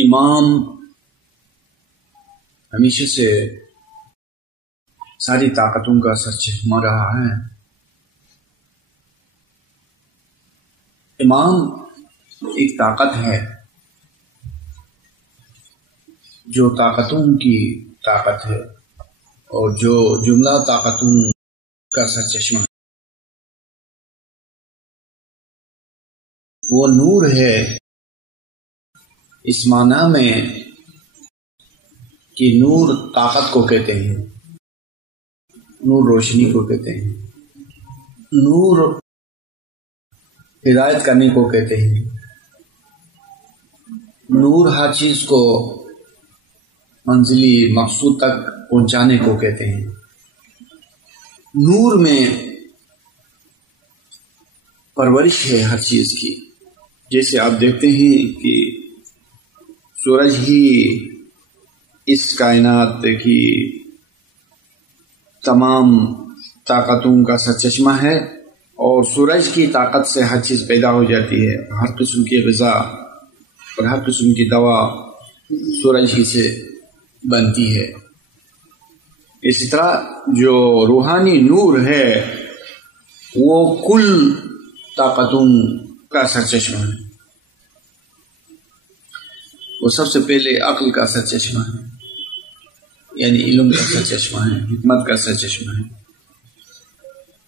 امام ہمیشہ سے ساری طاقتوں کا سرچشمہ رہا ہے۔ امام ایک طاقت ہے جو طاقتوں کی طاقت ہے اور جو جملہ طاقتوں کا سرچشمہ ہے۔ وہ نور ہے اس معنی میں کہ نور طاقت کو کہتے ہیں، نور روشنی کو کہتے ہیں، نور ہدایت کرنے کو کہتے ہیں، نور ہر چیز کو منزلی مقصود تک پہنچانے کو کہتے ہیں۔ نور میں پرورش ہے ہر چیز کی، جیسے آپ دیکھتے ہیں کہ سورج ہی اس کائنات کی تمام طاقتوں کا سرچشمہ ہے، اور سورج کی طاقت سے ہر چیز پیدا ہو جاتی ہے۔ ہر قسم کی غذا اور ہر قسم کی دوا سورج ہی سے بنتی ہے۔ اسی طرح جو روحانی نور ہے وہ کل طاقتوں کا سرچشمہ ہے۔ وہ سب سے پہلے عقل کا سرچشمہ ہے، یعنی علم کا سرچشمہ ہے، حکمت کا سرچشمہ ہے،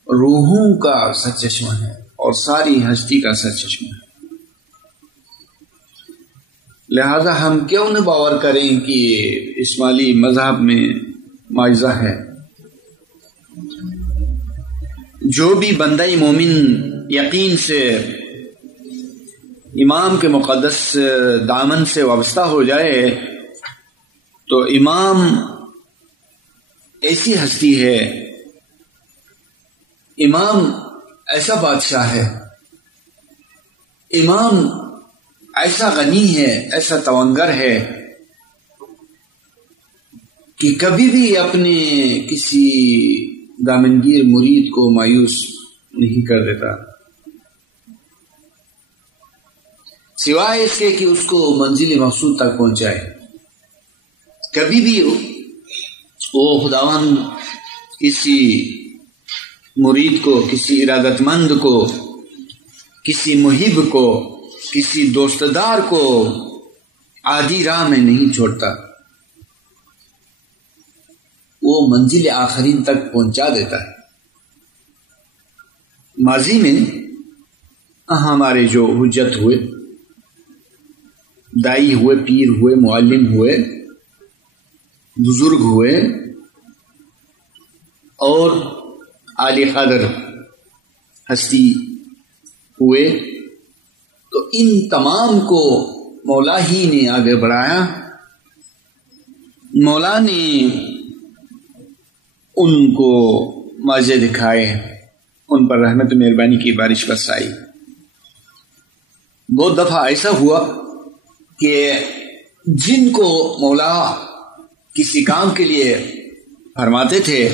روحوں کا سرچشمہ ہے اور ساری ہستی کا سرچشمہ ہے۔ لہذا ہم کیوں نہ باور کریں کہ اسماعیلی مذہب میں معجزہ ہے۔ جو بھی بندہ مومن یقین سے امام کے مقدس دامن سے وابستہ ہو جائے تو امام ایسی ہستی ہے، امام ایسا بادشاہ ہے، امام ایسا غنی ہے، ایسا توانگر ہے کہ کبھی بھی اپنے کسی دامنگیر مرید کو مایوس نہیں کر دیتا، سوائے اس کے کہ اس کو منزل مقصود تک پہنچائے۔ کبھی بھی وہ خداوند کسی مرید کو، کسی ارادت مند کو، کسی محب کو، کسی دوستدار کو آدھی راہ میں نہیں چھوڑتا، وہ منزل آخرین تک پہنچا دیتا ہے۔ ماضی میں ہمارے جو حجت ہوئے، دائی ہوئے، پیر ہوئے، معلم ہوئے، بزرگ ہوئے اور عالی قدر ہستی ہوئے، تو ان تمام کو مولا ہی نے آگے بڑھایا۔ مولا نے ان کو مزے دکھائے، ان پر رحمت و مہربانی کی بارش برسائی۔ بہت دفعہ ایسا ہوا کہ جن کو مولا کسی کام کے لیے فرماتے تھے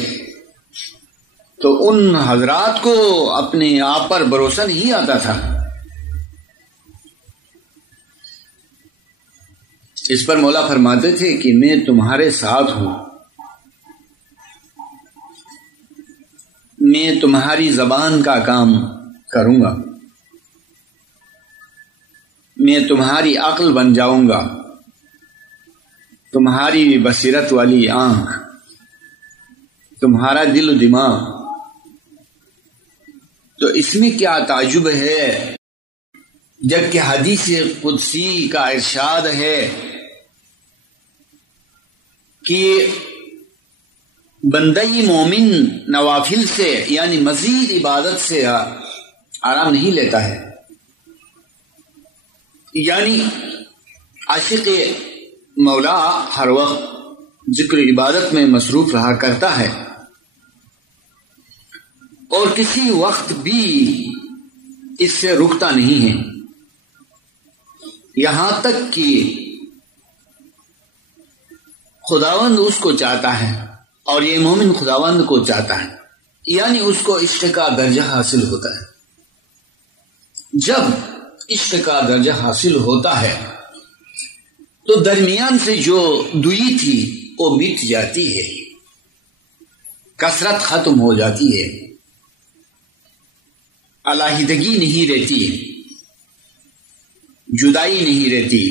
تو ان حضرات کو اپنے آپ پر بھروسہ نہیں آتا تھا۔ اس پر مولا فرماتے تھے کہ میں تمہارے ساتھ ہوں، میں تمہاری زبان کا کام کروں گا، میں تمہاری عقل بن جاؤں گا، تمہاری بصیرت والی آنکھ، تمہارا دل و دماغ۔ تو اس میں کیا تعجب ہے جبکہ حدیث قدسی کا ارشاد ہے کہ بندہ مومن نوافل سے یعنی مزید عبادت سے آرام نہیں لیتا ہے، یعنی عاشق مولا ہر وقت ذکر عبادت میں مصروف رہا کرتا ہے اور کسی وقت بھی اس سے رکتا نہیں ہے، یہاں تک کہ خداوند اس کو چاہتا ہے اور یہ مومن خداوند کو چاہتا ہے، یعنی اس کو عشق کا درجہ حاصل ہوتا ہے۔ جب عشق کا درجہ حاصل ہوتا ہے تو درمیان سے جو دوئی تھی وہ مٹ جاتی ہے، کثرت ختم ہو جاتی ہے، علیحدگی نہیں رہتی، جدائی نہیں رہتی،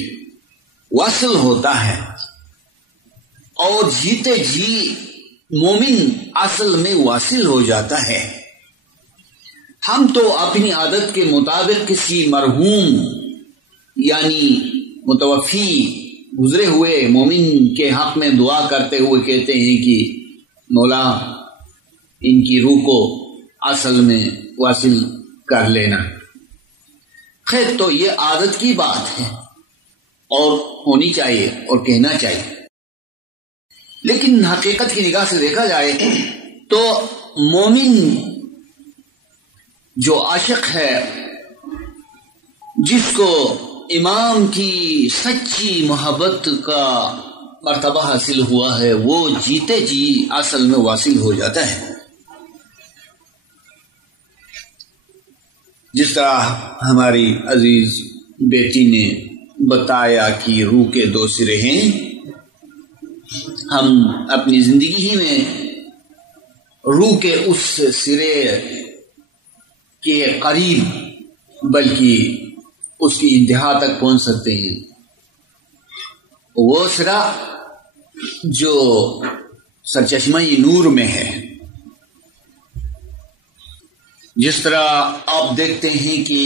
وصل ہوتا ہے، اور جیتے جی مومن اصل میں واصل ہو جاتا ہے۔ ہم تو اپنی عادت کے مطابق کسی مرحوم یعنی متوفی گزرے ہوئے مومن کے حق میں دعا کرتے ہوئے کہتے ہیں کہ مولا ان کی روح کو اصل میں واصل کر لینا۔ خیر تو یہ عادت کی بات ہے اور ہونی چاہیے اور کہنا چاہیے، لیکن حقیقت کی نگاہ سے دیکھا جائے تو مومن جو عاشق ہے، جس کو امام کی سچی محبت کا مرتبہ حاصل ہوا ہے، وہ جیتے جی اصل میں واصل ہو جاتا ہے۔ جس طرح ہماری عزیز بیٹی نے بتایا کہ روح کے دو سرے ہیں، ہم اپنی زندگی ہی میں روح کے اس سرے کے قریب بلکہ اس کی انتہا تک پہنچ سکتے ہیں۔ وہ سرا جو سرچشمہ نور میں ہے، جس طرح آپ دیکھتے ہیں کہ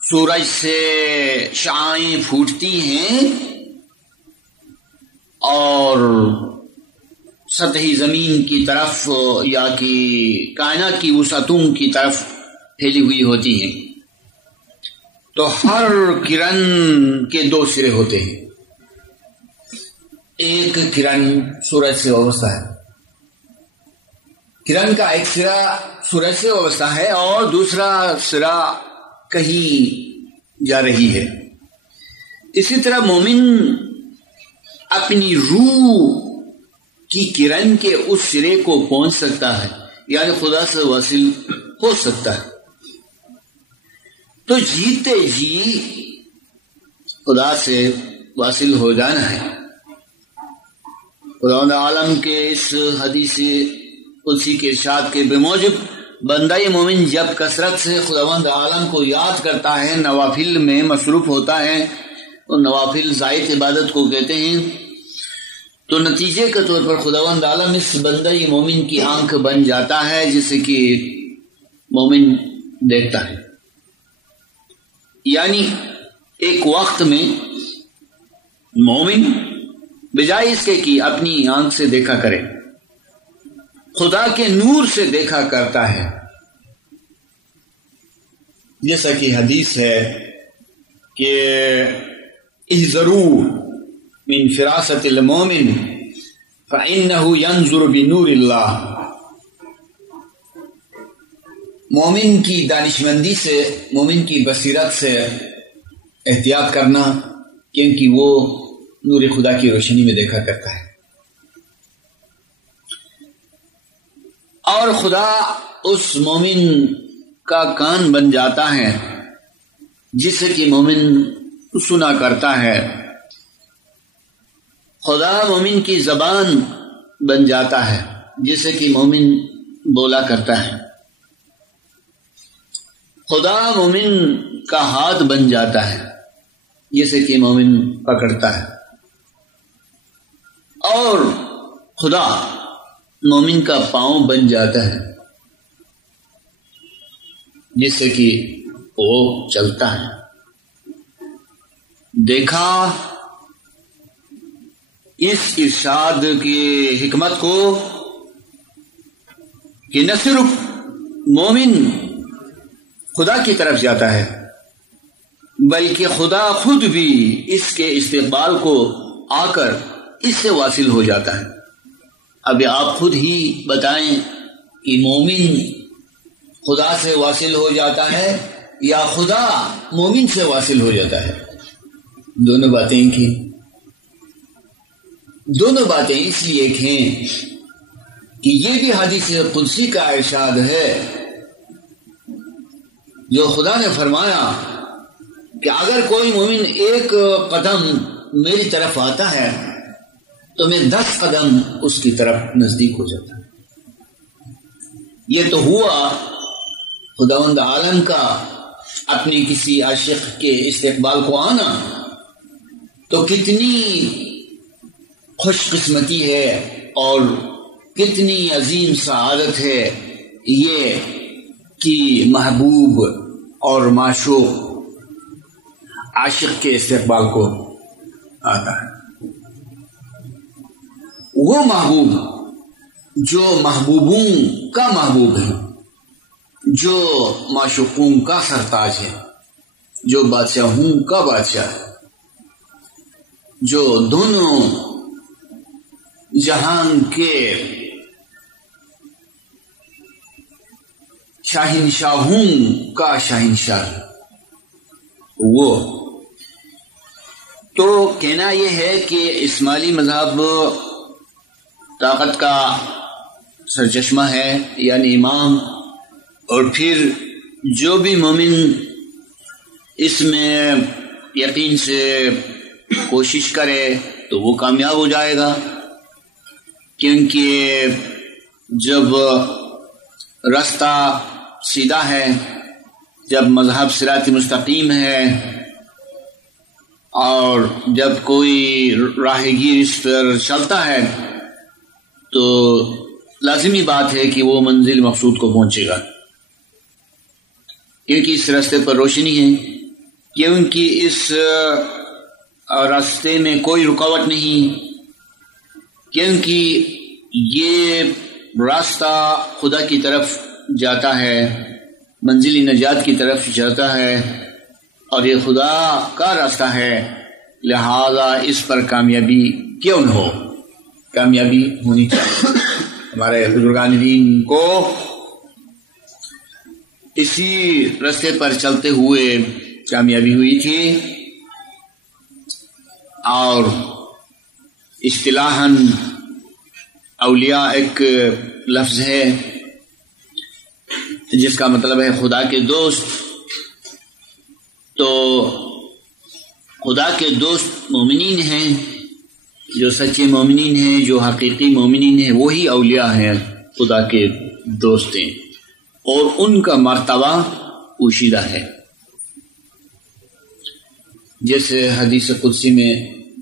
سورج سے شعاعیں پھوٹتی ہیں اور سطحی زمین کی طرف یا کہ کائنات کی وسعتوں کی طرف پھیلی ہوئی ہوتی ہیں، تو ہر کرن کے دو سرے ہوتے ہیں۔ ایک کرن سورج سے وابستہ ہے، کرن کا ایک سرا سورج سے وابستہ ہے اور دوسرا سرا کہیں جا رہی ہے۔ اسی طرح مومن اپنی روح کی کرن کے اس سرے کو پہنچ سکتا ہے، یعنی خدا سے واصل ہو سکتا ہے۔ تو جیتے جی خدا سے واصل ہو جانا ہے۔ خداوند عالم کے اس حدیث قدسی کے ارشاد کے بموجب بندہ مومن جب کثرت سے خداوند عالم کو یاد کرتا ہے، نوافل میں مصروف ہوتا ہے، اور نوافل زائد عبادت کو کہتے ہیں، تو نتیجے کے طور پر خداوند عالم اس بندہ مومن کی آنکھ بن جاتا ہے، جسے کہ مومن دیکھتا ہے۔ یعنی ایک وقت میں مومن بجائے اس کے کہ اپنی آنکھ سے دیکھا کرے، خدا کے نور سے دیکھا کرتا ہے، جیسا کہ حدیث ہے کہ احذروا من فراست المومن فإنه ينظر بنور اللہ۔ مومن کی دانشمندی سے، مومن کی بصیرت سے احتیاط کرنا، کیونکہ وہ نور خدا کی روشنی میں دیکھا کرتا ہے، اور خدا اس مومن کا کان بن جاتا ہے جس سے کہ مومن سنا کرتا ہے، خدا مومن کی زبان بن جاتا ہے جس سے کہ مومن بولا کرتا ہے، خدا مومن کا ہاتھ بن جاتا ہے جسے کہ مومن پکڑتا ہے، اور خدا مومن کا پاؤں بن جاتا ہے جس سے کہ وہ چلتا ہے۔ دیکھا اس ارشاد کی حکمت کو کہ نہ صرف مومن خدا کی طرف جاتا ہے، بلکہ خدا خود بھی اس کے استقبال کو آ کر اس سے واصل ہو جاتا ہے۔ اب آپ خود ہی بتائیں کہ مومن خدا سے واصل ہو جاتا ہے یا خدا مومن سے واصل ہو جاتا ہے؟ دونوں باتیں ایک ہیں، دونوں باتیں اس لیے ایک ہیں کہ یہ بھی حدیث قدسی کا ارشاد ہے جو خدا نے فرمایا کہ اگر کوئی مومن ایک قدم میری طرف آتا ہے تو میں 10 قدم اس کی طرف نزدیک ہو جاتا ہوں۔ یہ تو ہوا خداوند عالم کا اپنے کسی عاشق کے استقبال کو آنا، تو کتنی خوش قسمتی ہے اور کتنی عظیم سعادت ہے یہ کہ محبوب اور معشوق عاشق کے استقبال کو آتا ہے۔ وہ محبوب جو محبوبوں کا محبوب ہے، جو معشوقوں کا سرتاج ہے، جو بادشاہوں کا بادشاہ ہے، جو دونوں جہان کے شاہنشاہوں کا شاہنشاہ ہے۔ وہ تو کہنا یہ ہے کہ اسماعیلی مذہب طاقت کا سرچشمہ ہے، یعنی امام، اور پھر جو بھی مومن اس میں یقین سے کوشش کرے تو وہ کامیاب ہو جائے گا، کیونکہ جب راستہ سیدھا ہے، جب مذہب صراط مستقیم ہے، اور جب کوئی راہ گیر اس پر چلتا ہے تو لازمی بات ہے کہ وہ منزل مقصود کو پہنچے گا، کیونکہ اس راستے پر روشنی ہے، کیونکہ اس راستے میں کوئی رکاوٹ نہیں، کیونکہ یہ راستہ خدا کی طرف جاتا ہے، منزل نجات کی طرف جاتا ہے، اور یہ خدا کا راستہ ہے، لہذا اس پر کامیابی کیوں نہ ہو، کامیابی ہونی چاہیے۔ ہمارے بزرگان دین کو اسی راستے پر چلتے ہوئے کامیابی ہوئی تھی، اور اصطلاحاً اولیاء ایک لفظ ہے جس کا مطلب ہے خدا کے دوست۔ تو خدا کے دوست مومنین ہیں، جو سچے مومنین ہیں، جو حقیقی مومنین ہیں، وہی اولیاء ہیں، خدا کے دوست ہیں، اور ان کا مرتبہ پوشیدہ ہے۔ جیسے حدیث قدسی میں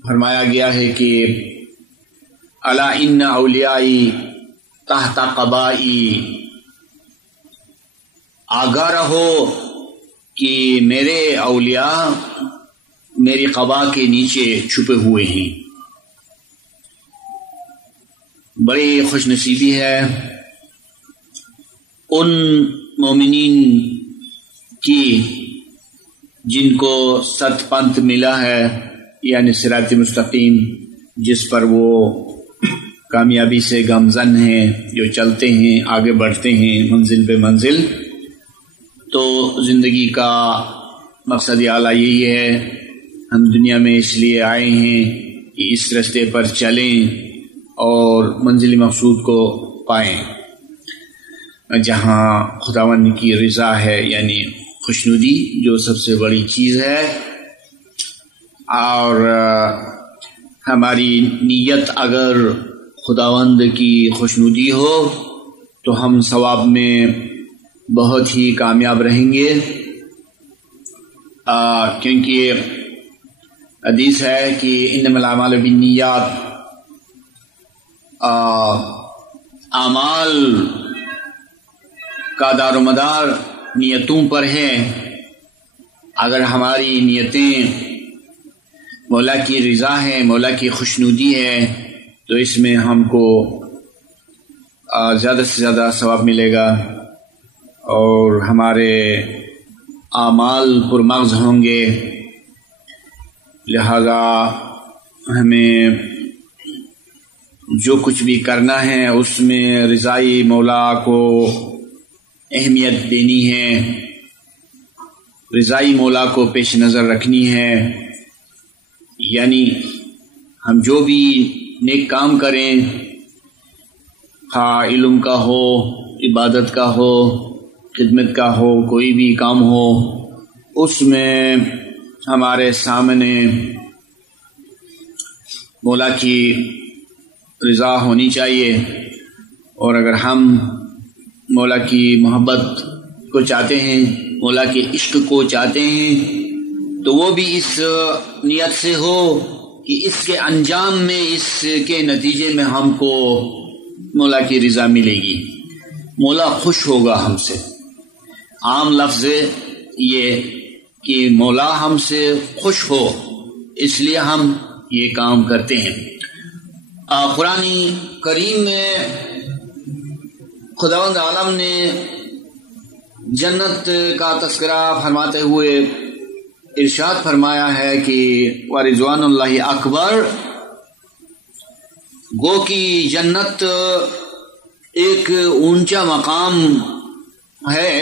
فرمایا گیا ہے کہ الا ان اولیائی تحت قبائی، آگاہ رہو کہ میرے اولیاء میری قبا کے نیچے چھپے ہوئے ہیں۔ بڑی خوش نصیبی ہے ان مومنین کی جن کو ست پنتھ ملا ہے، یعنی صراط مستقیم، جس پر وہ کامیابی سے گامزن ہیں، جو چلتے ہیں، آگے بڑھتے ہیں منزل پہ منزل۔ تو زندگی کا مقصد اعلیٰ یہی ہے، ہم دنیا میں اس لیے آئے ہیں کہ اس راستے پر چلیں اور منزل مقصود کو پائیں، جہاں خداوند کی رضا ہے، یعنی خوشنودی جو سب سے بڑی چیز ہے، اور ہماری نیت اگر خداوند کی خوشنودی ہو تو ہم ثواب میں بہت ہی کامیاب رہیں گے، کیونکہ حدیث ہے کہ انما الاعمال بالنیات، اعمال کا دار و مدار نیتوں پر ہے۔ اگر ہماری نیتیں مولا کی رضا ہے، مولا کی خوشنودی ہے، تو اس میں ہم کو زیادہ سے زیادہ ثواب ملے گا، اور ہمارے اعمال پرمغز ہوں گے۔ لہذا ہمیں جو کچھ بھی کرنا ہے اس میں رضائی مولا کو اہمیت دینی ہے، رضائی مولا کو پیش نظر رکھنی ہے، یعنی ہم جو بھی نیک کام کریں، خواہ علم کا ہو، عبادت کا ہو، خدمت کا ہو، کوئی بھی کام ہو، اس میں ہمارے سامنے مولا کی رضا ہونی چاہیے، اور اگر ہم مولا کی محبت کو چاہتے ہیں، مولا کے عشق کو چاہتے ہیں، تو وہ بھی اس نیت سے ہو کہ اس کے انجام میں، اس کے نتیجے میں ہم کو مولا کی رضا ملے گی، مولا خوش ہوگا ہم سے۔ عام لفظ یہ کہ مولا ہم سے خوش ہو، اس لیے ہم یہ کام کرتے ہیں۔ قرآن کریم میں خداوند عالم نے جنت کا تذکرہ فرماتے ہوئے ارشاد فرمایا ہے کہ وَرِضْوَانُ اللَّهِ اکبر، گو کی جنت ایک اونچا مقام ہے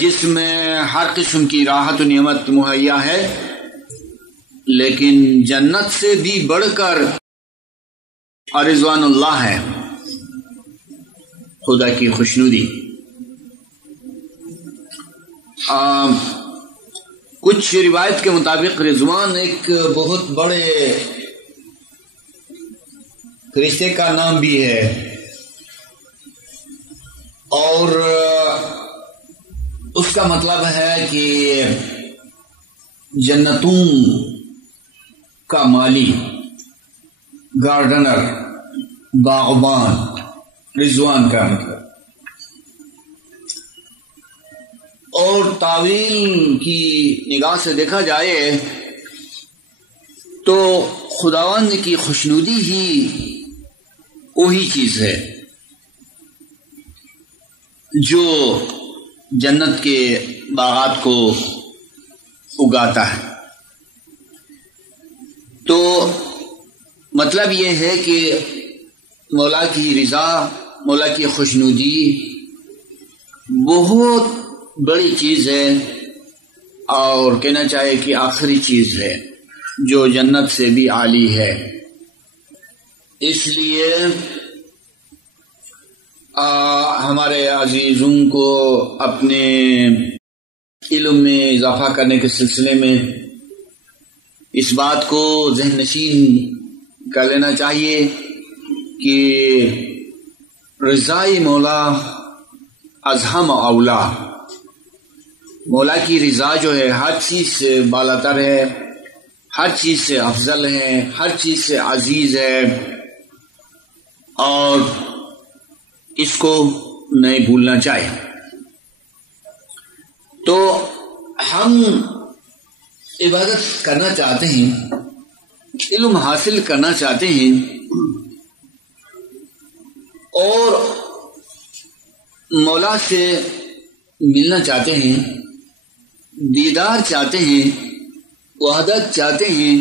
جس میں ہر قسم کی راحت و نعمت مہیا ہے، لیکن جنت سے بھی بڑھ کر رضوان اللہ ہے، خدا کی خوشنودی۔ کچھ روایت کے مطابق رضوان ایک بہت بڑے فرشتے کا نام بھی ہے، اور اس کا مطلب ہے کہ جنتوں کا مالی، گارڈنر، باغبان، رضوان کا مطلب۔ اور تعویل کی نگاہ سے دیکھا جائے تو خداوند کی خوشنودی ہی وہی چیز ہے جو جنت کے باغات کو اگاتا ہے۔ تو مطلب یہ ہے کہ مولا کی رضا، مولا کی خوشنودی بہت بڑی چیز ہے، اور کہنا چاہے کہ آخری چیز ہے جو جنت سے بھی عالی ہے۔ اس لیے ہمارے عزیزوں کو اپنے علم میں اضافہ کرنے کے سلسلے میں اس بات کو ذہن نشین کر لینا چاہیے کہ رضائے مولا ازہم اولا، مولا کی رضا جو ہے ہر چیز سے بالاتر ہے، ہر چیز سے افضل ہے، ہر چیز سے عزیز ہے، اور اس کو نہیں بھولنا چاہیے۔ تو ہم عبادت کرنا چاہتے ہیں، علم حاصل کرنا چاہتے ہیں، اور مولا سے ملنا چاہتے ہیں، دیدار چاہتے ہیں، وحدت چاہتے ہیں،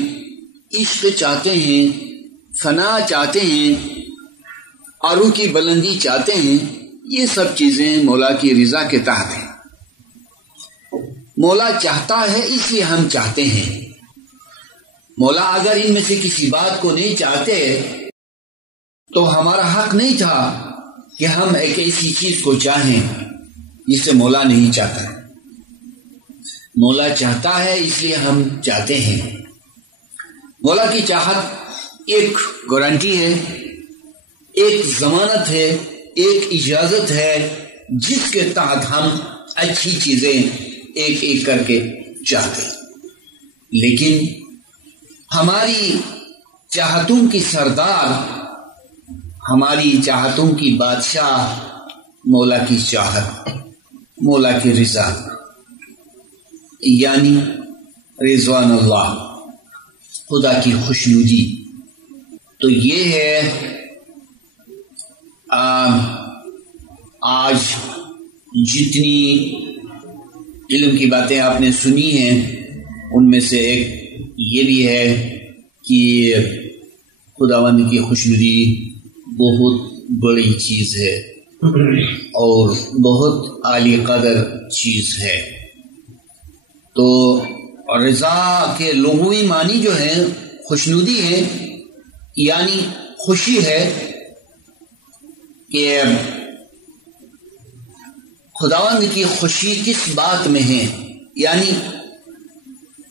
عشق چاہتے ہیں، فنا چاہتے ہیں، عروج کی بلندی چاہتے ہیں۔ یہ سب چیزیں مولا کی رضا کے تحت ہیں۔ مولا چاہتا ہے اس لیے ہم چاہتے ہیں۔ مولا اگر ان میں سے کسی بات کو نہیں چاہتے تو ہمارا حق نہیں تھا کہ ہم ایک ایسی چیز کو چاہیں جسے مولا نہیں چاہتا۔ مولا چاہتا ہے اس لیے ہم چاہتے ہیں۔ مولا کی چاہت ایک گارنٹی ہے، ایک ضمانت ہے، ایک اجازت ہے جس کے تحت ہم اچھی چیزیں ایک ایک کر کے چاہتے ہیں۔ لیکن ہماری چاہتوں کی سردار، ہماری چاہتوں کی بادشاہ مولا کی چاہت، مولا کی رضا، یعنی رضوان اللہ، خدا کی خوشنودی۔ تو یہ ہے آج جتنی علم کی باتیں آپ نے سنی ہیں ان میں سے ایک یہ بھی ہے کہ خداوند کی خوشنودی بہت بڑی چیز ہے اور بہت اعلی قدر چیز ہے۔ تو رضا کے لغوی معنی جو ہے خوشنودی ہے، یعنی خوشی ہے کہ خداوند کی خوشی کس بات میں ہے، یعنی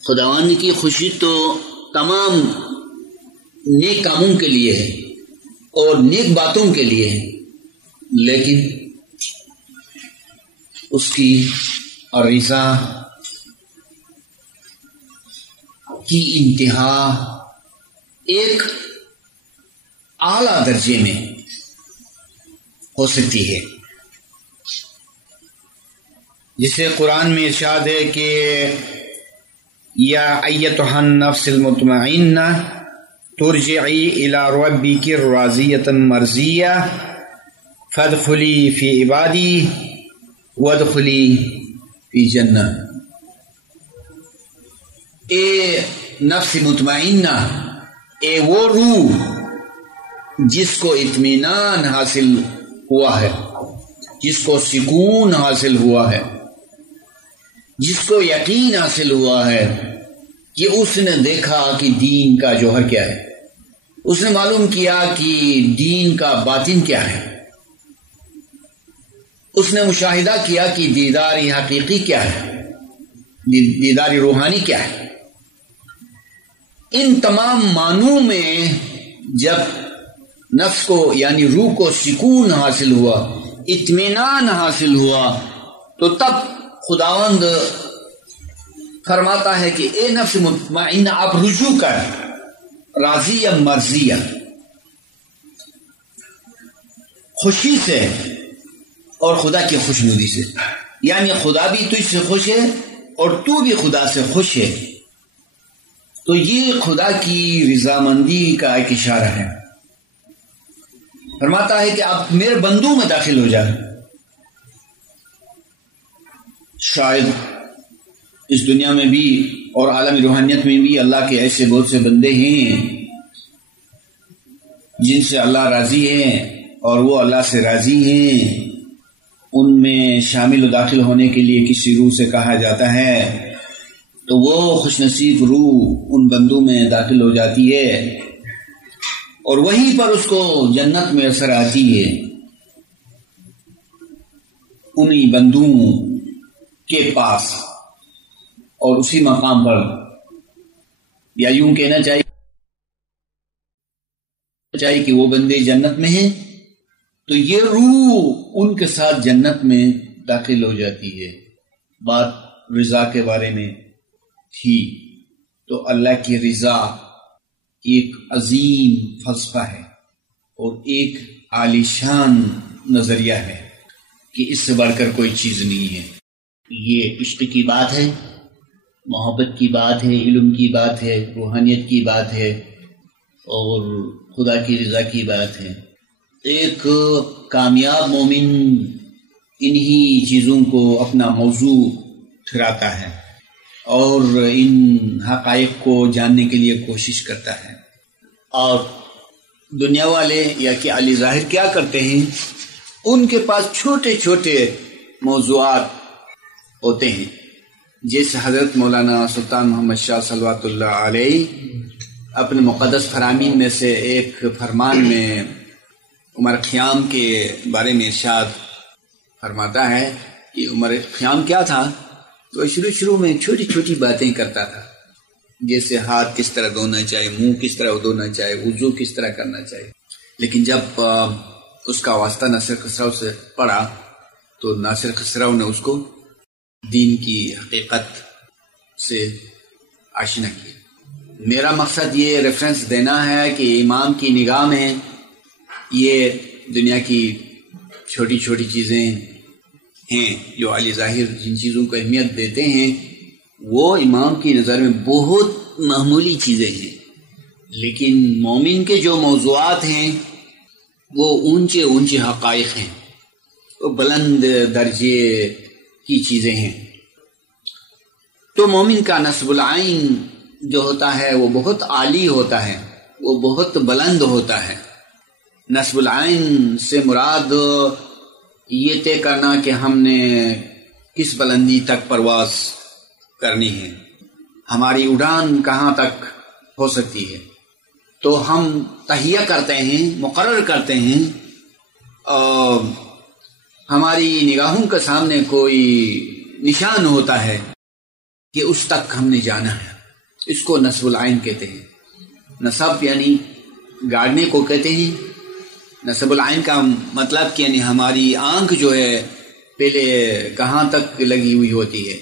خداوند کی خوشی تو تمام نیک کاموں کے لیے ہے اور نیک باتوں کے لیے ہے، لیکن اس کی رضا کی انتہا ایک اعلیٰ درجے میں ہو سکتی ہے، جسے قرآن میں ارشاد ہے کہ یا ایتھا النفس المطمئنہ ترجعی الی ربک راضیۃ مرضیہ فادخلی فی عبادی وادخلی فی جنہ۔ اے نفس مطمئنہ، اے وہ روح جس کو اطمینان حاصل ہوا ہے، جس کو سکون حاصل ہوا ہے، جس کو یقین حاصل ہوا ہے کہ اس نے دیکھا کہ دین کا جوہر کیا ہے، اس نے معلوم کیا کہ دین کا باطن کیا ہے، اس نے مشاہدہ کیا کہ دیدار حقیقی کیا ہے، دیدار روحانی کیا ہے۔ ان تمام معنوں میں جب نفس کو یعنی روح کو سکون حاصل ہوا، اطمینان حاصل ہوا، تو تب خداوند فرماتا ہے کہ اے نفس مطمئنہ آپ رجوع کر راضیہ مرضیہ، خوشی سے اور خدا کی خوشنودی سے، یعنی خدا بھی تجھ سے خوش ہے اور تو بھی خدا سے خوش ہے، تو یہ خدا کی رضامندی کا ایک اشارہ ہے۔ فرماتا ہے کہ آپ میرے بندوں میں داخل ہو جائیں۔ شاید اس دنیا میں بھی اور عالم روحانیت میں بھی اللہ کے ایسے بہت سے بندے ہیں جن سے اللہ راضی ہے اور وہ اللہ سے راضی ہیں، ان میں شامل و داخل ہونے کے لیے کسی روح سے کہا جاتا ہے تو وہ خوش نصیب روح ان بندوں میں داخل ہو جاتی ہے اور وہیں پر اس کو جنت میں اثر آتی ہے، انہی بندوں کے پاس اور اسی مقام پر، یا یوں کہنا چاہیے کہ وہ بندے جنت میں ہیں تو یہ روح ان کے ساتھ جنت میں داخل ہو جاتی ہے۔ بات رضا کے بارے میں تھی، تو اللہ کی رضا ایک عظیم فلسفہ ہے اور ایک عالیشان نظریہ ہے کہ اس سے بڑھ کر کوئی چیز نہیں ہے۔ یہ عشق کی بات ہے، محبت کی بات ہے، علم کی بات ہے، روحانیت کی بات ہے اور خدا کی رضا کی بات ہے۔ ایک کامیاب مومن انہی چیزوں کو اپنا موضوع ٹھہراتا ہے اور ان حقائق کو جاننے کے لیے کوشش کرتا ہے۔ اور دنیا والے یا کہ علی ظاہر کیا کرتے ہیں، ان کے پاس چھوٹے چھوٹے موضوعات ہوتے ہیں، جیسے حضرت مولانا سلطان محمد شاہ صلوات اللہ علیہ اپنے مقدس فرامین میں سے ایک فرمان میں عمر خیام کے بارے میں ارشاد فرماتا ہے کہ عمر خیام کیا تھا، وہ شروع میں چھوٹی چھوٹی باتیں کرتا تھا، جیسے ہاتھ کس طرح دھونا چاہیے، منہ کس طرح دھونا چاہیے، وضو کس طرح کرنا چاہیے، لیکن جب اس کا واسطہ ناصر خسرو سے پڑا تو ناصر خسرو نے اس کو دین کی حقیقت سے آشنا کیا۔ میرا مقصد یہ ریفرنس دینا ہے کہ امام کی نگاہ میں یہ دنیا کی چھوٹی چھوٹی چیزیں ہیں جو علی ظاہر جن چیزوں کو اہمیت دیتے ہیں وہ امام کی نظر میں بہت معمولی چیزیں ہیں، لیکن مومن کے جو موضوعات ہیں وہ اونچے اونچے حقائق ہیں، وہ بلند درجے کی چیزیں ہیں۔ تو مومن کا نصب العین جو ہوتا ہے وہ بہت عالی ہوتا ہے، وہ بہت بلند ہوتا ہے۔ نصب العین سے مراد یہ طے کرنا کہ ہم نے کس بلندی تک پرواز کرنی ہے، ہماری اڑان کہاں تک ہو سکتی ہے، تو ہم تہیہ کرتے ہیں، مقرر کرتے ہیں، اور ہماری نگاہوں کے سامنے کوئی نشان ہوتا ہے کہ اس تک ہم نے جانا ہے۔ اس کو نصب العین کہتے ہیں. نصب یعنی گاڑنے کو کہتے ہیں. نصب العین کا مطلب کہ یعنی ہماری آنکھ جو ہے پہلے کہاں تک لگی ہوئی ہوتی ہے،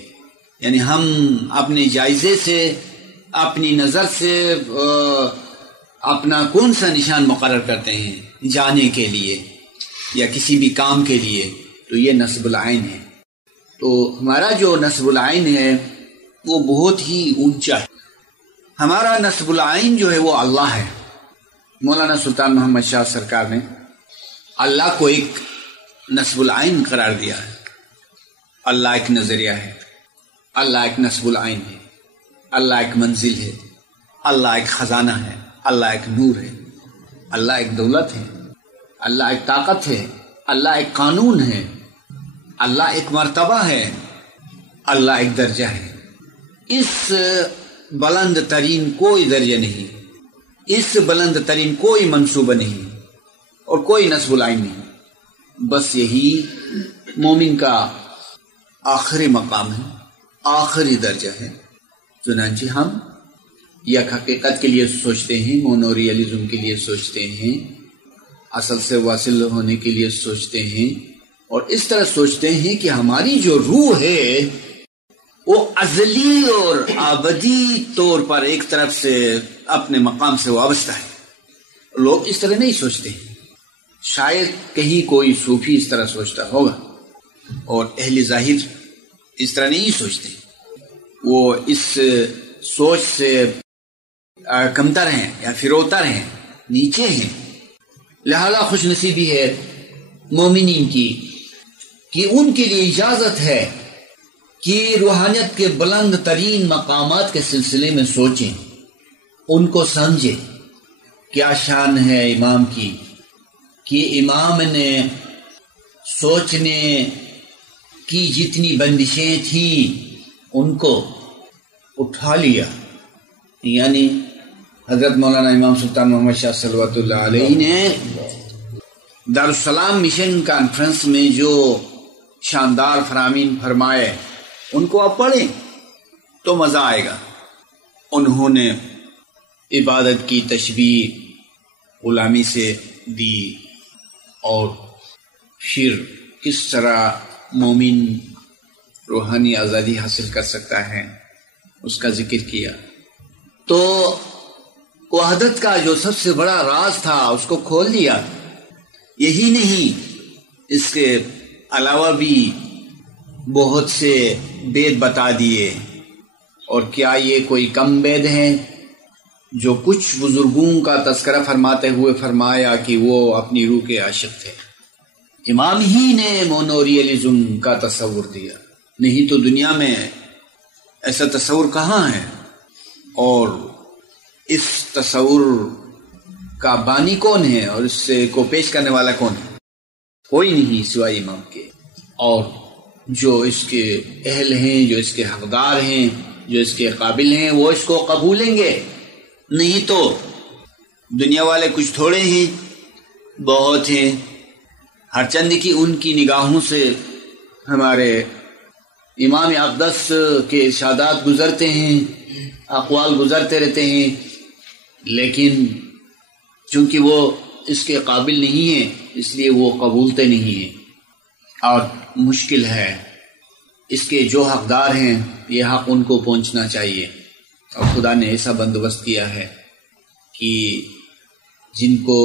یعنی ہم اپنے جائزے سے، اپنی نظر سے اپنا کون سا نشان مقرر کرتے ہیں جانے کے لیے یا کسی بھی کام کے لیے، تو یہ نصب العین ہے. تو ہمارا جو نصب العین ہے وہ بہت ہی اونچا ہے. ہمارا نصب العین جو ہے وہ اللہ ہے. مولانا سلطان محمد شاہ سرکار نے اللہ کو ایک نصب العین قرار دیا ہے. اللہ ایک نظریہ ہے، اللہ ایک نصب العین ہے، اللہ ایک منزل ہے، اللہ ایک خزانہ ہے، اللہ ایک نور ہے، اللہ ایک دولت ہے، اللہ ایک طاقت ہے، اللہ ایک قانون ہے، اللہ ایک مرتبہ ہے، اللہ ایک درجہ ہے. اس بلند ترین کوئی درجہ نہیں، اس بلند ترین کوئی منصوبہ نہیں اور کوئی نصب العین نہیں. بس یہی مومن کا آخری مقام ہے، آخری درجہ ہے. چنانچہ ہم یک حقیقت کے لیے سوچتے ہیں، مونوریلزم کے لیے سوچتے ہیں، اصل سے واصل ہونے کے لیے سوچتے ہیں، اور اس طرح سوچتے ہیں کہ ہماری جو روح ہے وہ ازلی اور ابدی طور پر ایک طرف سے اپنے مقام سے وابستہ ہے. لوگ اس طرح نہیں سوچتے ہیں. شاید کہیں کوئی صوفی اس طرح سوچتا ہوگا، اور اہل ظاہر اس طرح نہیں سوچتے. وہ اس سوچ سے کمتر ہیں یا فروتر ہیں، نیچے ہیں. لہذا خوش نصیبی ہے مومنین کی کہ ان کے لیے اجازت ہے کہ روحانیت کے بلند ترین مقامات کے سلسلے میں سوچیں، ان کو سمجھیں. کیا شان ہے امام کی کہ امام نے سوچنے کی جتنی بندشیں تھیں ان کو اٹھا لیا. یعنی حضرت مولانا امام سلطان محمد شاہ صلوات اللہ علیہ نے دارالسلام مشن کانفرنس میں جو شاندار فرامین فرمائے ان کو آپ پڑھیں تو مزہ آئے گا. انہوں نے عبادت کی تشبیہ غلامی سے دی اور پھر کس طرح مومن روحانی آزادی حاصل کر سکتا ہے اس کا ذکر کیا. تو وحدت کا جو سب سے بڑا راز تھا اس کو کھول دیا. یہی نہیں، اس کے علاوہ بھی بہت سے بید بتا دیے. اور کیا یہ کوئی کم بید ہیں؟ جو کچھ بزرگوں کا تذکرہ فرماتے ہوئے فرمایا کہ وہ اپنی روح کے عاشق تھے. امام ہی نے مونوریلزم کا تصور دیا، نہیں تو دنیا میں ایسا تصور کہاں ہے؟ اور اس تصور کا بانی کون ہے اور اس کو پیش کرنے والا کون ہے؟ کوئی نہیں سوائے امام کے. اور جو اس کے اہل ہیں، جو اس کے حقدار ہیں، جو اس کے قابل ہیں، وہ اس کو قبولیں گے. نہیں تو دنیا والے کچھ تھوڑے ہیں، بہت ہیں. ہر چند کی ان کی نگاہوں سے ہمارے امام اقدس کے ارشادات گزرتے ہیں، اقوال گزرتے رہتے ہیں، لیکن چونکہ وہ اس کے قابل نہیں ہیں اس لیے وہ قبولتے نہیں ہیں. اور مشکل ہے. اس کے جو حقدار ہیں یہ حق ان کو پہنچنا چاہیے. اور خدا نے ایسا بندوبست کیا ہے کہ جن کو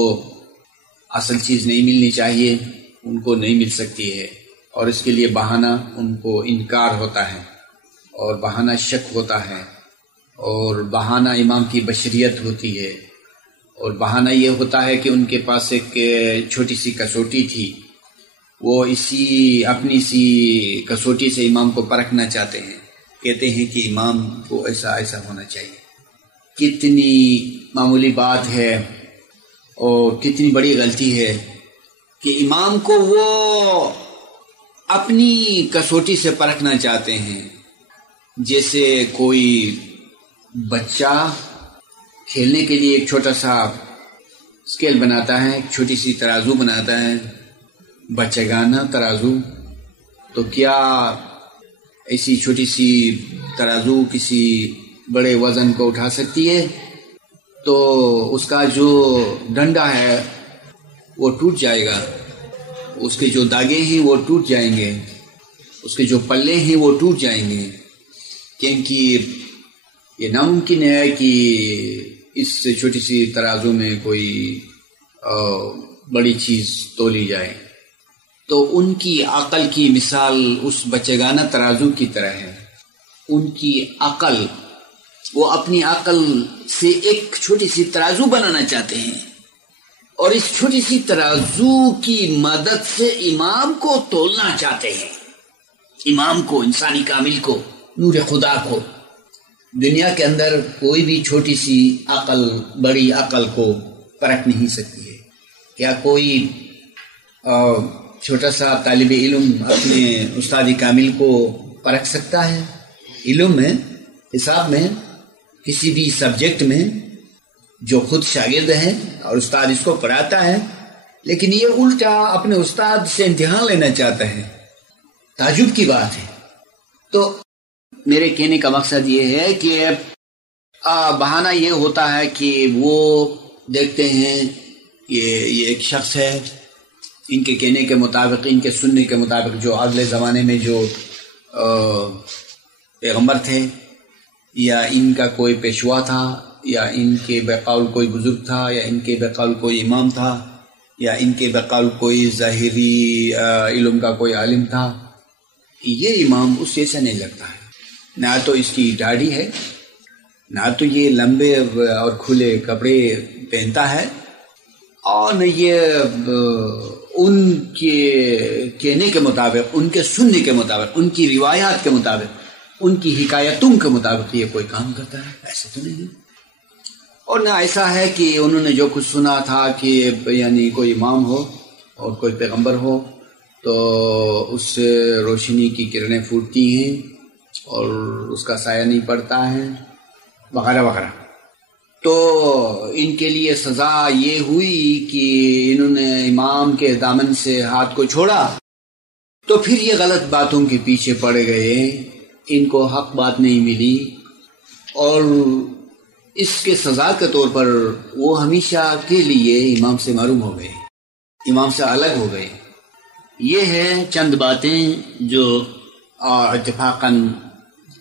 اصل چیز نہیں ملنی چاہیے ان کو نہیں مل سکتی ہے، اور اس کے لیے بہانہ ان کو انکار ہوتا ہے، اور بہانہ شک ہوتا ہے، اور بہانہ امام کی بشریت ہوتی ہے، اور بہانہ یہ ہوتا ہے کہ ان کے پاس ایک چھوٹی سی کسوٹی تھی، وہ اپنی سی کسوٹی سے امام کو پرکھنا چاہتے ہیں. کہتے ہیں کہ امام کو ایسا ایسا ہونا چاہیے. کتنی معمولی بات ہے اور کتنی بڑی غلطی ہے کہ امام کو وہ اپنی کسوٹی سے پرکھنا چاہتے ہیں. جیسے کوئی بچہ کھیلنے کے لیے ایک چھوٹا سا اسکیل بناتا ہے، ایک چھوٹی سی ترازو بناتا ہے، بچگانہ ترازو. تو کیا ایسی چھوٹی سی ترازو کسی بڑے وزن کو اٹھا سکتی ہے تو اس کا جو ڈنڈا ہے وہ ٹوٹ جائے گا، اس کے جو داغے ہیں وہ ٹوٹ جائیں گے، اس کے جو پلے ہیں وہ ٹوٹ جائیں گے، کیونکہ یہ ناممکن ہے کہ اس سے چھوٹی سی ترازو میں کوئی بڑی چیز تولی جائے۔ تو ان کی عقل کی مثال اس بچگانہ ترازو کی طرح ہے۔ ان کی عقل، وہ اپنی عقل سے ایک چھوٹی سی ترازو بنانا چاہتے ہیں، اور اس چھوٹی سی ترازو کی مدد سے امام کو تولنا چاہتے ہیں، امام کو، انسانی کامل کو، نور خدا کو۔ دنیا کے اندر کوئی بھی چھوٹی سی عقل بڑی عقل کو پرکھ نہیں سکتی ہے۔ کیا کوئی چھوٹا سا طالب علم اپنے استاد کامل کو پرکھ سکتا ہے؟ علم میں، حساب میں، کسی بھی سبجیکٹ میں جو خود شاگرد ہے اور استاد اس کو پڑھاتا ہے، لیکن یہ الٹا اپنے استاد سے امتحان لینا چاہتا ہے، تعجب کی بات ہے۔ تو میرے کہنے کا مقصد یہ ہے کہ بہانہ یہ ہوتا ہے کہ وہ دیکھتے ہیں یہ ایک شخص ہے، ان کے کہنے کے مطابق، ان کے سننے کے مطابق جو اگلے زمانے میں جو پیغمبر تھے، یا ان کا کوئی پیشوا تھا، یا ان کے بقول کوئی بزرگ تھا، یا ان کے بقول کوئی امام تھا، یا ان کے بقول کوئی ظاہری علم کا کوئی عالم تھا، یہ امام اس جیسا نہیں لگتا ہے۔ نہ تو اس کی داڑھی ہے، نہ تو یہ لمبے اور کھلے کپڑے پہنتا ہے، اور نہ یہ ان کے کہنے کے مطابق، ان کے سننے کے مطابق، ان کی روایات کے مطابق، ان کی حکایتوں کے مطابق یہ کوئی کام کرتا ہے، ایسا تو نہیں۔ اور نہ ایسا ہے کہ انہوں نے جو کچھ سنا تھا کہ یعنی کوئی امام ہو اور کوئی پیغمبر ہو تو اس سے روشنی کی کرنیں پھوٹتی ہیں اور اس کا سایہ نہیں پڑتا ہے، وغیرہ وغیرہ۔ تو ان کے لیے سزا یہ ہوئی کہ انہوں نے امام کے دامن سے ہاتھ کو چھوڑا، تو پھر یہ غلط باتوں کے پیچھے پڑ گئے، ان کو حق بات نہیں ملی، اور اس کے سزا کے طور پر وہ ہمیشہ کے لیے امام سے معروم ہو گئے، امام سے الگ ہو گئے۔ یہ ہے چند باتیں جو اتفاقاً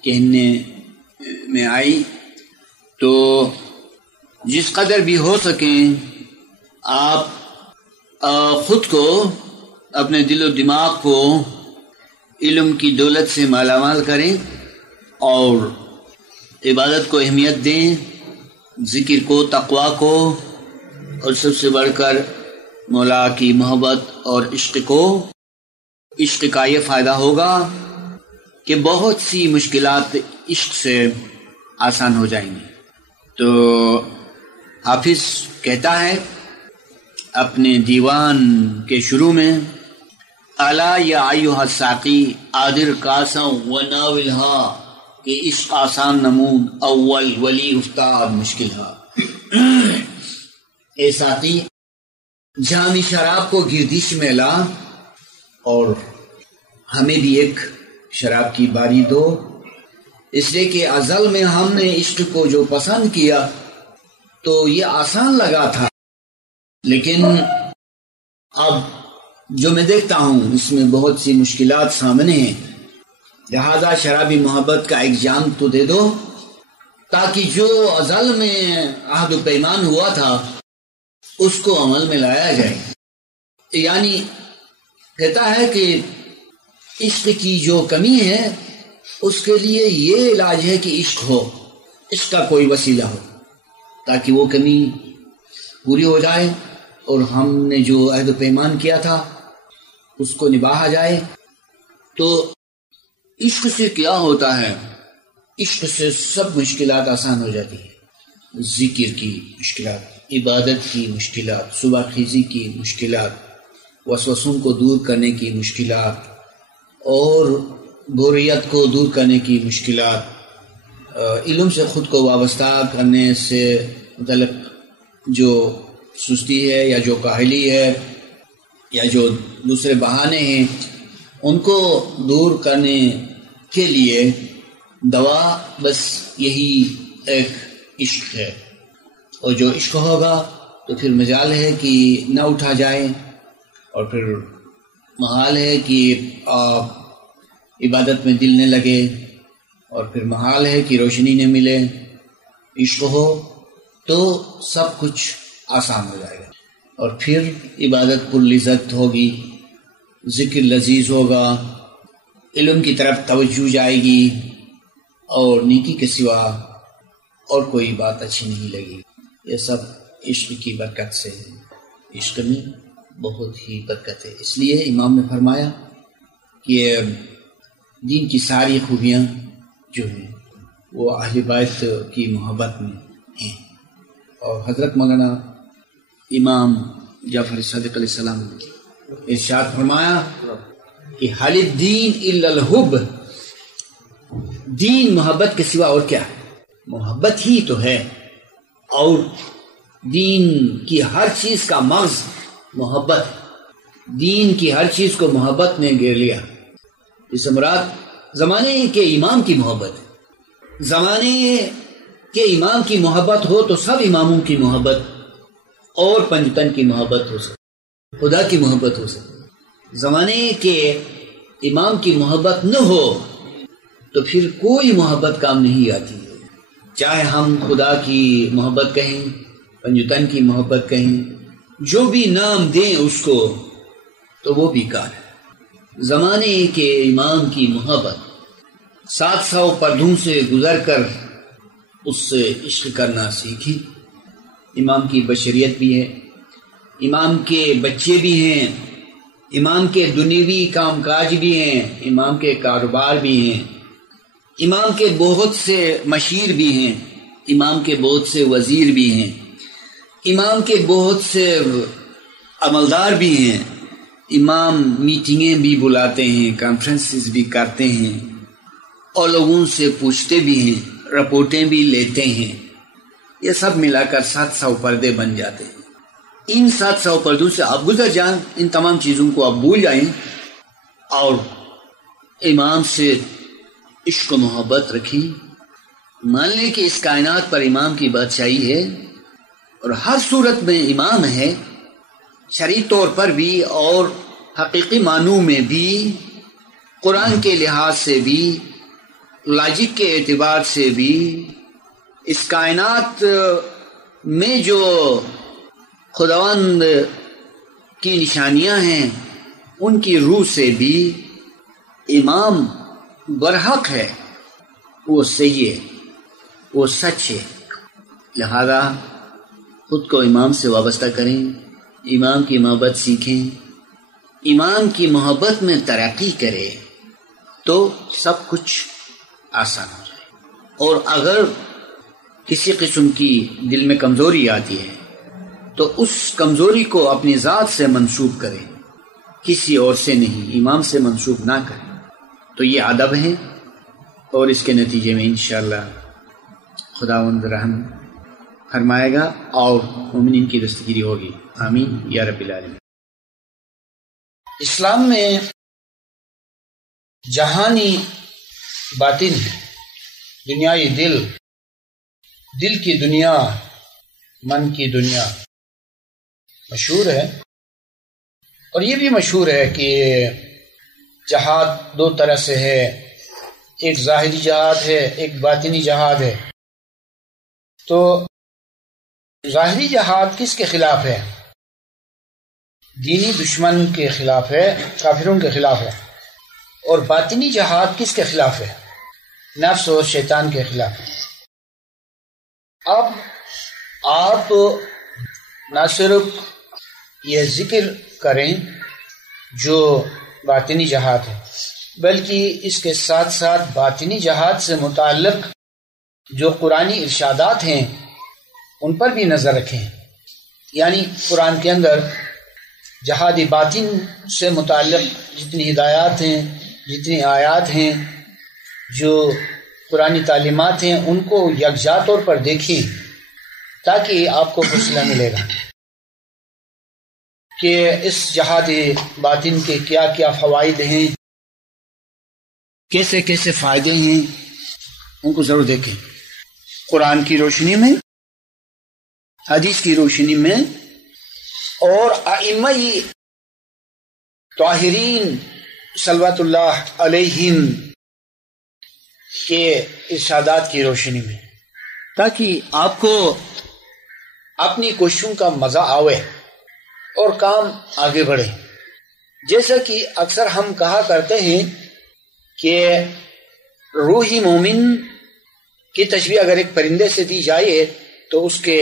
کہنے میں آئی۔ تو جس قدر بھی ہو سکیں آپ خود کو، اپنے دل و دماغ کو علم کی دولت سے مالا مال کریں، اور عبادت کو اہمیت دیں، ذکر کو، تقوی کو، اور سب سے بڑھ کر مولا کی محبت اور عشق کو۔ عشق کا یہ فائدہ ہوگا کہ بہت سی مشکلات عشق سے آسان ہو جائیں گی۔ تو حافظ کہتا ہے اپنے دیوان کے شروع میں، الا یا ایھا الساقی آدر کاسا و ناولھا، کہ عشق آسان نمود اول ولی افتاد مشکل ہا۔ اے ساقی، جام شراب کو گردش میں لا اور ہمیں بھی ایک شراب کی باری دو، اس لیے کہ ازل میں ہم نے عشق کو جو پسند کیا تو یہ آسان لگا تھا، لیکن اب جو میں دیکھتا ہوں اس میں بہت سی مشکلات سامنے ہیں، لہذا شرابی محبت کا ایک جام تو دے دو تاکہ جو ازل میں عہد و پیمان ہوا تھا اس کو عمل میں لایا جائے۔ یعنی کہتا ہے کہ عشق کی جو کمی ہے اس کے لیے یہ علاج ہے کہ عشق ہو، عشق کا کوئی وسیلہ ہو تاکہ وہ کمی پوری ہو جائے اور ہم نے جو عہد و پیمان کیا تھا اس کو نبھایا جائے۔ تو عشق سے کیا ہوتا ہے؟ عشق سے سب مشکلات آسان ہو جاتی ہیں، ذکر کی مشکلات، عبادت کی مشکلات، صبح خیزی کی مشکلات، وسوسوں کو دور کرنے کی مشکلات، اور بوریت کو دور کرنے کی مشکلات، علم سے خود کو وابستہ کرنے سے متعلق جو سستی ہے یا جو کاہلی ہے یا جو دوسرے بہانے ہیں ان کو دور کرنے کے لیے دوا بس یہی ایک عشق ہے، اور جو عشق ہوگا تو پھر مجال ہے کہ نہ اٹھا جائے، اور پھر محال ہے کہ عبادت میں دل نہ لگے، اور پھر محال ہے کہ روشنی نہ ملے۔ عشق ہو تو سب کچھ آسان ہو جائے گا، اور پھر عبادت پر لذت ہوگی، ذکر لذیذ ہوگا، علم کی طرف توجہ جائے گی، اور نیکی کے سوا اور کوئی بات اچھی نہیں لگی۔ یہ سب عشق کی برکت سے ہے، عشق میں بہت ہی برکت ہے۔ اس لیے امام نے فرمایا کہ دین کی ساری خوبیاں جو ہیں وہ اہل بیت کی محبت میں ہیں، اور حضرت مولانا امام جعفر صادق علیہ السلام نے ارشاد فرمایا کہ حل الدین الا الحب، دین محبت کے سوا اور کیا ہے؟ محبت ہی تو ہے، اور دین کی ہر چیز کا مغز محبت، دین کی ہر چیز کو محبت نے گھیر لیا۔ اس مراد زمانے کے امام کی محبت ہے، زمانے کے امام کی محبت ہو تو سب اماموں کی محبت اور پنجتن کی محبت ہو سکے، خدا کی محبت ہو سکے۔ زمانے کے امام کی محبت نہ ہو تو پھر کوئی محبت کام نہیں آتی ہے، چاہے ہم خدا کی محبت کہیں، پنجتن کی محبت کہیں، جو بھی نام دیں اس کو، تو وہ بیکار ہے۔ زمانے کے امام کی محبت 700 پردوں سے گزر کر اس سے عشق کرنا سیکھی۔ امام کی بشریت بھی ہے، امام کے بچے بھی ہیں، امام کے دنیوی کام کاج بھی ہیں، امام کے کاروبار بھی ہیں، امام کے بہت سے مشیر بھی ہیں، امام کے بہت سے وزیر بھی ہیں، امام کے بہت سے عملدار بھی ہیں، امام میٹنگیں بھی بلاتے ہیں، کانفرنسز بھی کرتے ہیں، اور لوگوں سے پوچھتے بھی ہیں، رپورٹیں بھی لیتے ہیں۔ یہ سب ملا کر 700 پردے بن جاتے ہیں۔ ان 700 پردوں سے آپ گزر جائیں، ان تمام چیزوں کو آپ بھول جائیں، اور امام سے عشق و محبت رکھیں۔ مان لیں کہ اس کائنات پر امام کی بادشاہی ہے، اور ہر صورت میں امام ہے، شرعی طور پر بھی اور حقیقی معنوں میں بھی، قرآن کے لحاظ سے بھی، لاجک کے اعتبار سے بھی، اس کائنات میں جو خداوند کی نشانیاں ہیں ان کی روح سے بھی امام برحق ہے، وہ صحیح ہے، وہ سچ ہے۔ لہذا خود کو امام سے وابستہ کریں، امام کی محبت سیکھیں، امام کی محبت میں ترقی کریں تو سب کچھ آسان ہو جائے۔ اور اگر کسی قسم کی دل میں کمزوری آتی ہے تو اس کمزوری کو اپنی ذات سے منسوب کریں، کسی اور سے نہیں، امام سے منسوب نہ کریں۔ تو یہ ادب ہے، اور اس کے نتیجے میں انشاءاللہ خداوند رحم فرمائے گا اور مومنین کی دستگیری ہوگی۔ آمین یا رب العالمین۔ اسلام میں جہانی باطن ہے، دنیائی دل کی دنیا، من کی دنیا مشہور ہے، اور یہ بھی مشہور ہے کہ جہاد دو طرح سے ہے، ایک ظاہری جہاد ہے، ایک باطنی جہاد ہے۔ تو ظاہری جہاد کس کے خلاف ہے؟ دینی دشمن کے خلاف ہے، کافروں کے خلاف ہے۔ اور باطنی جہاد کس کے خلاف ہے؟ نفس اور شیطان کے خلاف ہے۔ اب آپ نہ صرف یہ ذکر کریں جو باطنی جہاد ہے، بلکہ اس کے ساتھ ساتھ باطنی جہاد سے متعلق جو قرآنی ارشادات ہیں ان پر بھی نظر رکھیں۔ یعنی قرآن کے اندر جہاد باطن سے متعلق جتنی ہدایات ہیں، جتنی آیات ہیں، جو قرآنی تعلیمات ہیں، ان کو یکجا طور پر دیکھیں تاکہ آپ کو حوصلہ ملے گا کہ اس جہاد باطن کے کیا کیا فوائد ہیں، کیسے کیسے فائدے ہیں، ان کو ضرور دیکھیں، قرآن کی روشنی میں، حدیث کی روشنی میں، اور ائمہ طاہرین صلوات اللہ علیہم کے ارشادات کی روشنی میں، تاکہ آپ کو اپنی کوششوں کا مزہ آوے اور کام آگے بڑھے۔ جیسا کہ اکثر ہم کہا کرتے ہیں کہ روحی مومن کی تشبیہ اگر ایک پرندے سے دی جائے تو اس کے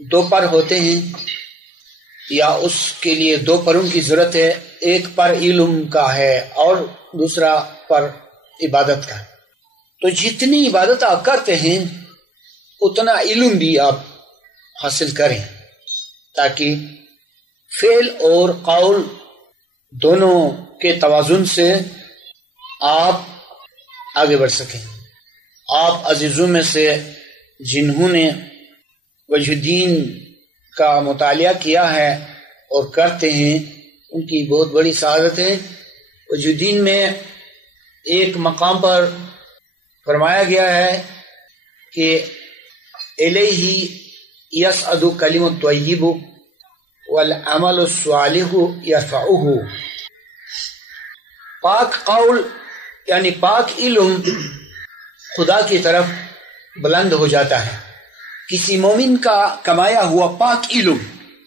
2 پر ہوتے ہیں، یا اس کے لیے 2 پروں کی ضرورت ہے، ایک پر علم کا ہے اور دوسرا پر عبادت کا۔ تو جتنی عبادت آپ کرتے ہیں اتنا علم بھی آپ حاصل کریں، تاکہ فعل اور قول دونوں کے توازن سے آپ آگے بڑھ سکیں۔ آپ عزیزوں میں سے جنہوں نے وجہ الدین کا مطالعہ کیا ہے اور کرتے ہیں، ان کی بہت بڑی سعادت ہے۔ وجہ الدین میں ایک مقام پر فرمایا گیا ہے کہ الیہ یصعد کلم الطیب والعمل الصالح یرفعہ، پاک قول یعنی پاک علم خدا کی طرف بلند ہو جاتا ہے۔ کسی مومن کا کمایا ہوا پاک علم،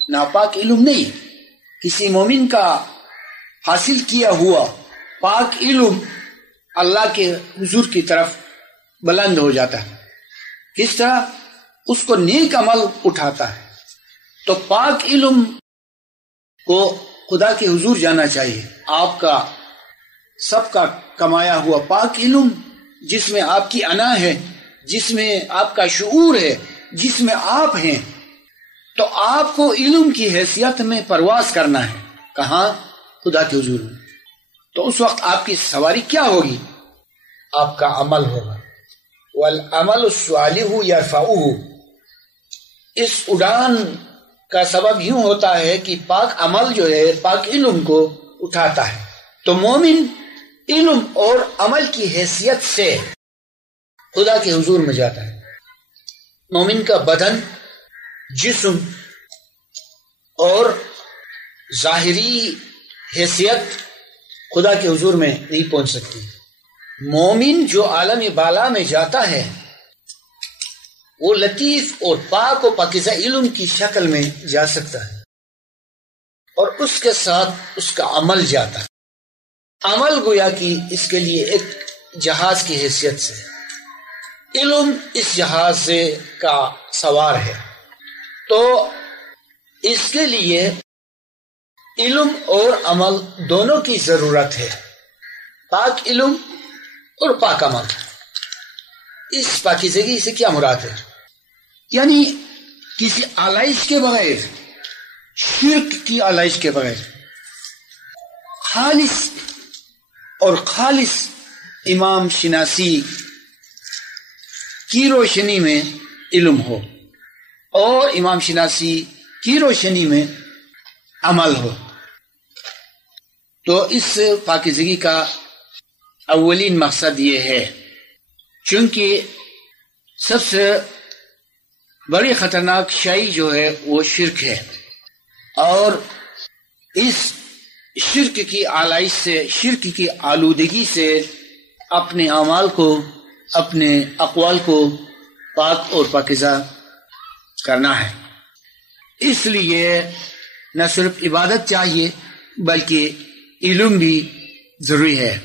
ناپاک علم نہیں، کسی مومن کا حاصل کیا ہوا پاک علم اللہ کے حضور کی طرف بلند ہو جاتا ہے۔ کس طرح؟ اس کو نیک عمل اٹھاتا ہے۔ تو پاک علم کو خدا کے حضور جانا چاہیے۔ آپ کا سب کا کمایا ہوا پاک علم، جس میں آپ کی انا ہے، جس میں آپ کا شعور ہے، جس میں آپ ہیں، تو آپ کو علم کی حیثیت میں پرواز کرنا ہے۔ کہاں؟ خدا کے حضور میں۔ تو اس وقت آپ کی سواری کیا ہوگی؟ آپ کا عمل ہوگا۔ والعمل الصالح یرفعہ، اس اڑان کا سبب یوں ہوتا ہے کہ پاک عمل جو ہے پاک علم کو اٹھاتا ہے۔ تو مومن علم اور عمل کی حیثیت سے خدا کے حضور میں جاتا ہے۔ مومن کا بدن، جسم اور ظاہری حیثیت خدا کے حضور میں نہیں پہنچ سکتی۔ مومن جو عالم بالا میں جاتا ہے وہ لطیف اور پاک و پاکیزہ علم کی شکل میں جا سکتا ہے، اور اس کے ساتھ اس کا عمل جاتا ہے۔ عمل گویا کہ اس کے لیے ایک جہاز کی حیثیت سے، علم اس جہاز سے کا سوار ہے۔ تو اس کے لیے علم اور عمل دونوں کی ضرورت ہے، پاک علم اور پاک عمل۔ اس پاکیزگی سے کیا مراد ہے؟ یعنی کسی آلائش کے بغیر، شرک کی آلائش کے بغیر، خالص اور خالص امام شناسی کی روشنی میں علم ہو، اور امام شناسی کی روشنی میں عمل ہو۔ تو اس پاکیزگی کا اولین مقصد یہ ہے، چونکہ سب سے بڑی خطرناک شے جو ہے وہ شرک ہے، اور اس شرک کی آلائش سے، شرک کی آلودگی سے اپنے اعمال کو، اپنے اقوال کو پاک اور پاکیزہ کرنا ہے۔ اس لیے نہ صرف عبادت چاہیے بلکہ علم بھی ضروری ہے۔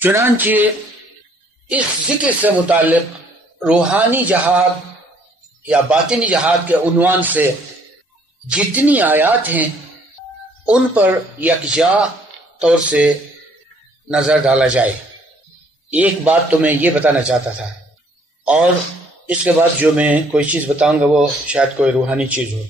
چنانچہ اس ذکر سے متعلق روحانی جہاد یا باطنی جہاد کے عنوان سے جتنی آیات ہیں ان پر یکجا طور سے نظر ڈالا جائے۔ ایک بات تو میں یہ بتانا چاہتا تھا، اور اس کے بعد جو میں کوئی چیز بتاؤں گا وہ شاید کوئی روحانی چیز ہو۔